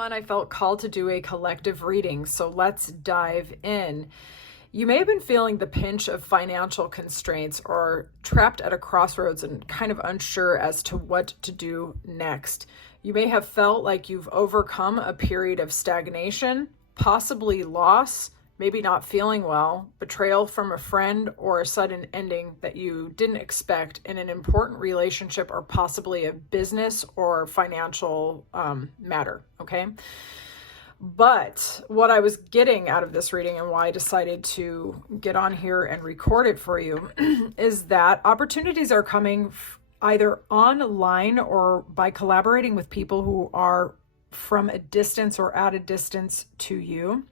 everyone. I felt called to do a collective reading, so let's dive in. You may have been feeling the pinch of financial constraints or trapped at a crossroads and kind of unsure as to what to do next. You may have felt like you've overcome a period of stagnation, possibly loss, maybe not feeling well, betrayal from a friend, or a sudden ending that you didn't expect in an important relationship or possibly a business or financial matter, okay? But what I was getting out of this reading and why I decided to get on here and record it for you is that opportunities are coming either online or by collaborating with people who are from a distance or at a distance to you.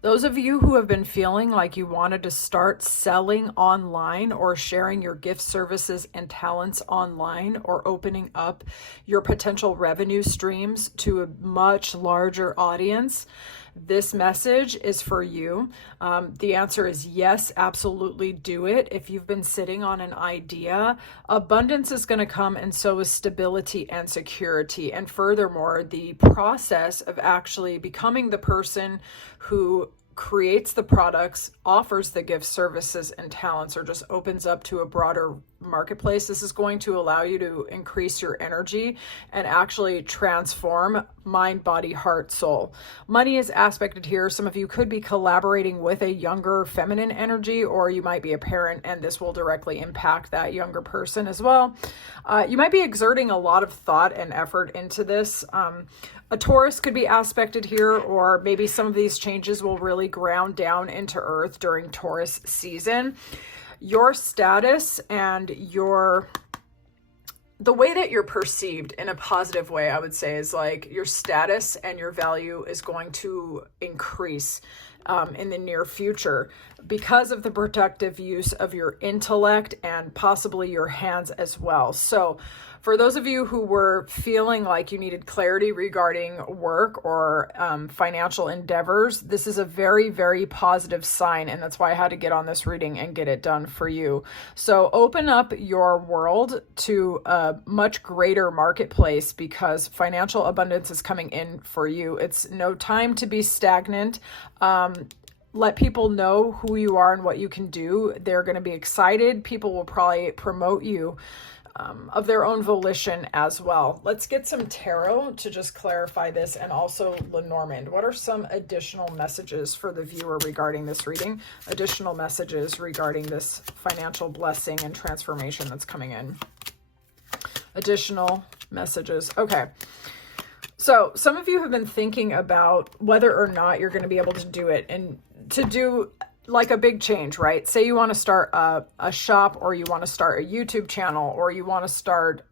Those of you who have been feeling like you wanted to start selling online or sharing your gifts, services, and talents online, or opening up your potential revenue streams to a much larger audience, this message is for you. The answer is yes, absolutely do it. If you've been sitting on an idea, abundance is going to come, and so is stability and security. And furthermore, the process of actually becoming the person who creates the products, offers the gifts, services, and talents, or just opens up to a broader marketplace, this is going to allow you to increase your energy and actually transform mind, body, heart, soul. Money is aspected here. Some of you could be collaborating with a younger feminine energy, or you might be a parent and this will directly impact that younger person as well. You might be exerting a lot of thought and effort into this. A Taurus could be aspected here, or maybe some of these changes will really ground down into earth during Taurus season. Your status and the way that you're perceived in a positive way, I would say, is like your status and your value is going to increase in the near future because of the productive use of your intellect and possibly your hands as well. So for those of you who were feeling like you needed clarity regarding work or financial endeavors, this is a very, very positive sign. And that's why I had to get on this reading and get it done for you. So open up your world to a much greater marketplace because financial abundance is coming in for you. It's no time to be stagnant. Let people know who you are and what you can do. They're going to be excited. People will probably promote you of their own volition as well. Let's get some tarot to just clarify this, and also Lenormand. What are some additional messages for the viewer regarding this reading? Additional messages regarding this financial blessing and transformation that's coming in. Additional messages. Okay. So some of you have been thinking about whether or not you're going to be able to do it, and to do like a big change, right? Say you want to start a shop, or you want to start a YouTube channel, or you want to start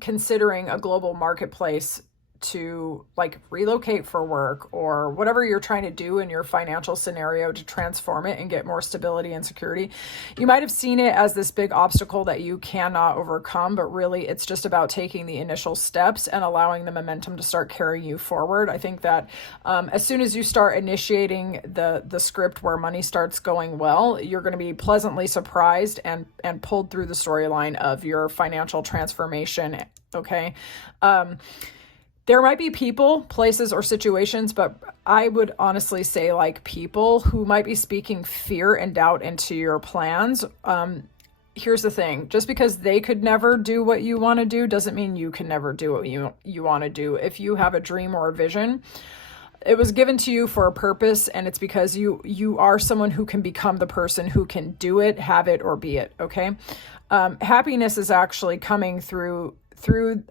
considering a global marketplace to like relocate for work, or whatever you're trying to do in your financial scenario to transform it and get more stability and security. You might have seen it as this big obstacle that you cannot overcome, but really it's just about taking the initial steps and allowing the momentum to start carrying you forward. I think that as soon as you start initiating the script where money starts going well, you're going to be pleasantly surprised and pulled through the storyline of your financial transformation. Okay. There might be people, places, or situations, but I would honestly say like people who might be speaking fear and doubt into your plans. Here's the thing. Just because they could never do what you want to do doesn't mean you can never do what you want to do. If you have a dream or a vision, it was given to you for a purpose, and it's because you are someone who can become the person who can do it, have it, or be it, okay? Happiness is actually coming through,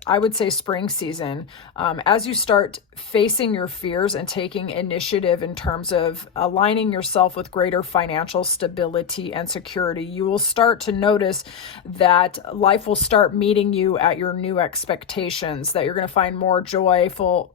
I would say, spring season. As you start facing your fears and taking initiative in terms of aligning yourself with greater financial stability and security, you will start to notice that life will start meeting you at your new expectations, that you're going to find more joyful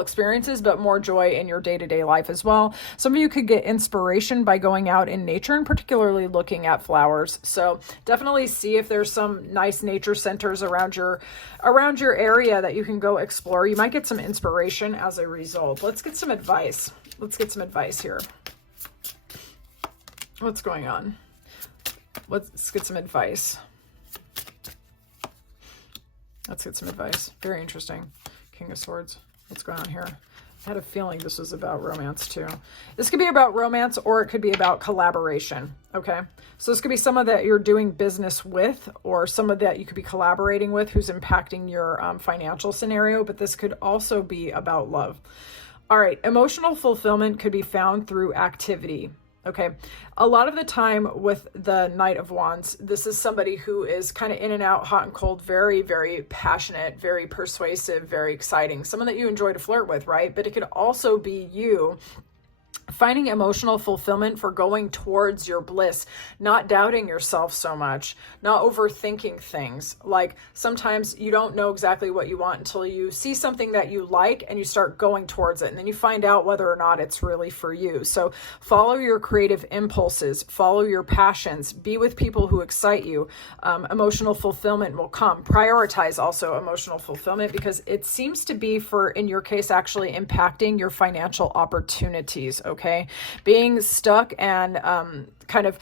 experiences, but more joy in your day-to-day life as well. Some of you could get inspiration by going out in nature and particularly looking at flowers. So definitely see if there's some nice nature centers around your area that you can go explore. You might get some inspiration as a result. Let's get some advice. Let's get some advice here. What's going on? Let's get some advice. Let's get some advice. Very interesting. King of Swords. What's going on here? I had a feeling this was about romance too. This could be about romance, or it could be about collaboration, okay? So this could be someone that you're doing business with, or someone that you could be collaborating with who's impacting your financial scenario, but this could also be about love. All right, emotional fulfillment could be found through activity. Okay, a lot of the time with the Knight of Wands, this is somebody who is kind of in and out, hot and cold, very, very passionate, very persuasive, very exciting, someone that you enjoy to flirt with, right? But it could also be you finding emotional fulfillment for going towards your bliss, not doubting yourself so much, not overthinking things. Like sometimes you don't know exactly what you want until you see something that you like and you start going towards it. And then you find out whether or not it's really for you. So follow your creative impulses, follow your passions, be with people who excite you. Emotional fulfillment will come. Prioritize also emotional fulfillment, because it seems to be, for, in your case, actually impacting your financial opportunities. Okay, being stuck and kind of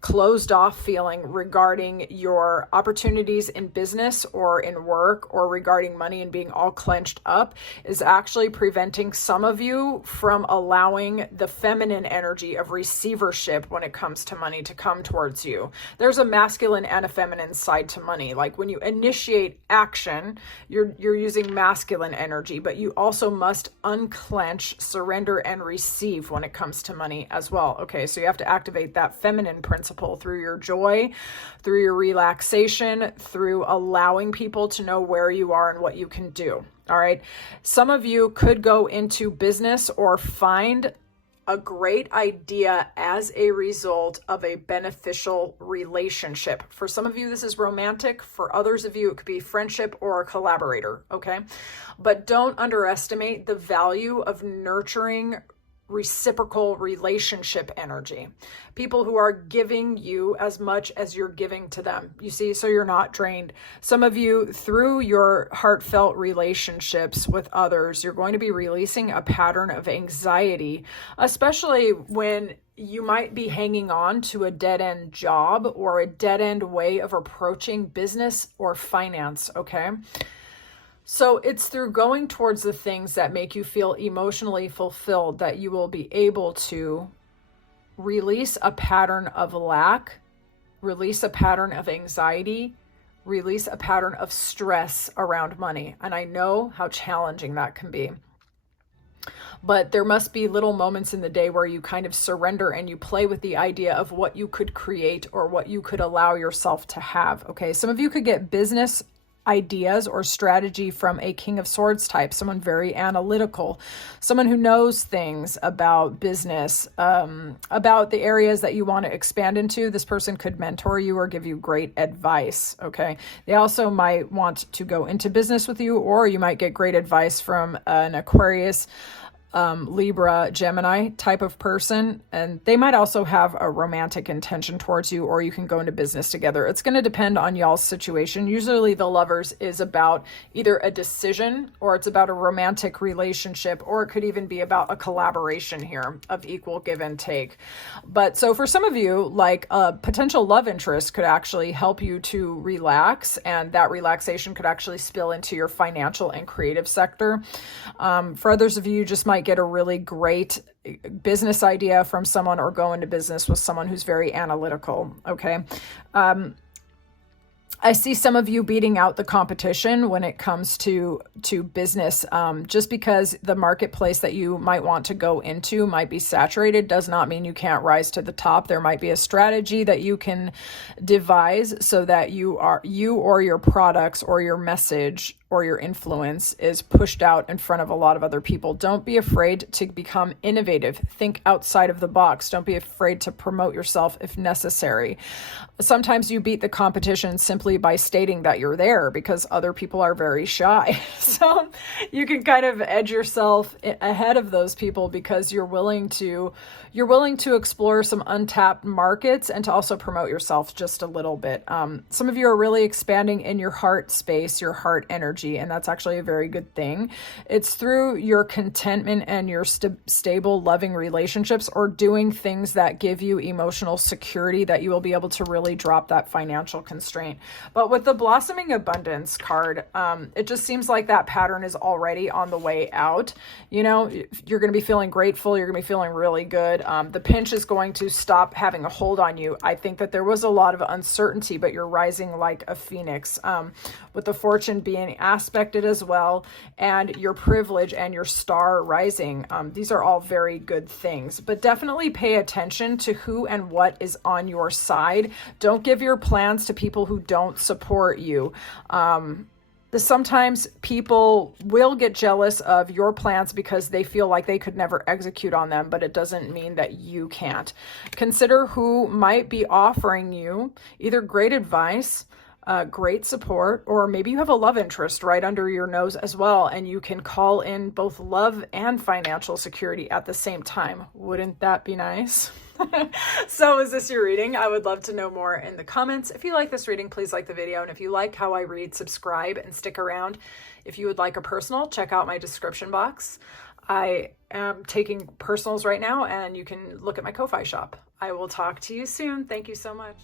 closed off feeling regarding your opportunities in business or in work, or regarding money and being all clenched up, is actually preventing some of you from allowing the feminine energy of receivership when it comes to money to come towards you. There's a masculine and a feminine side to money. Like when you initiate action, you're using masculine energy, but you also must unclench, surrender, and receive when it comes to money as well. Okay, so you have to activate that feminine principle through your joy, through your relaxation, through allowing people to know where you are and what you can do. All right. Some of you could go into business or find a great idea as a result of a beneficial relationship. For some of you, this is romantic. For others of you, it could be friendship or a collaborator. Okay. But don't underestimate the value of nurturing reciprocal relationship energy. People who are giving you as much as you're giving to them. You see, so you're not drained. Some of you, through your heartfelt relationships with others, you're going to be releasing a pattern of anxiety, especially when you might be hanging on to a dead-end job or a dead-end way of approaching business or finance, okay? So it's through going towards the things that make you feel emotionally fulfilled that you will be able to release a pattern of lack, release a pattern of anxiety, release a pattern of stress around money. And I know how challenging that can be. But there must be little moments in the day where you kind of surrender and you play with the idea of what you could create or what you could allow yourself to have. Okay, some of you could get business ideas or strategy from a King of Swords type, someone very analytical, someone who knows things about business, about the areas that you want to expand into. This person could mentor you or give you great advice, okay? They also might want to go into business with you, or you might get great advice from an Aquarius, Libra, Gemini type of person, and they might also have a romantic intention towards you, or you can go into business together. It's going to depend on y'all's situation. Usually the Lovers is about either a decision, or it's about a romantic relationship, or it could even be about a collaboration here of equal give and take. But so for some of you, like a potential love interest could actually help you to relax, and that relaxation could actually spill into your financial and creative sector. For others of you, you just might get a really great business idea from someone, or go into business with someone who's very analytical. Okay. I see some of you beating out the competition when it comes to business. Just because the marketplace that you might want to go into might be saturated does not mean you can't rise to the top. There might be a strategy that you can devise so that you or your products or your message or your influence is pushed out in front of a lot of other people. Don't be afraid to become innovative. Think outside of the box. Don't be afraid to promote yourself if necessary. Sometimes you beat the competition simply by stating that you're there, because other people are very shy. So you can kind of edge yourself ahead of those people because you're willing to explore some untapped markets and to also promote yourself just a little bit. Some of you are really expanding in your heart space, your heart energy, and that's actually a very good thing. It's through your contentment and your stable, loving relationships, or doing things that give you emotional security, that you will be able to really drop that financial constraint. But with the blossoming abundance card, it just seems like that pattern is already on the way out. You know, you're going to be feeling grateful. You're going to be feeling really good. The pinch is going to stop having a hold on you. I think that there was a lot of uncertainty, but you're rising like a phoenix, with the fortune being aspected as well, and your privilege and your star rising. These are all very good things, but definitely pay attention to who and what is on your side. Don't give your plans to people who don't support you. Sometimes people will get jealous of your plans because they feel like they could never execute on them, but it doesn't mean that you can't. Consider who might be offering you either great advice, great support, or maybe you have a love interest right under your nose as well, and you can call in both love and financial security at the same time. Wouldn't that be nice? So is this your reading? I would love to know more in the comments. If you like this reading, please like the video. And if you like how I read, subscribe and stick around. If you would like a personal, check out my description box. I am taking personals right now, and you can look at my Ko-Fi shop. I will talk to you soon. Thank you so much.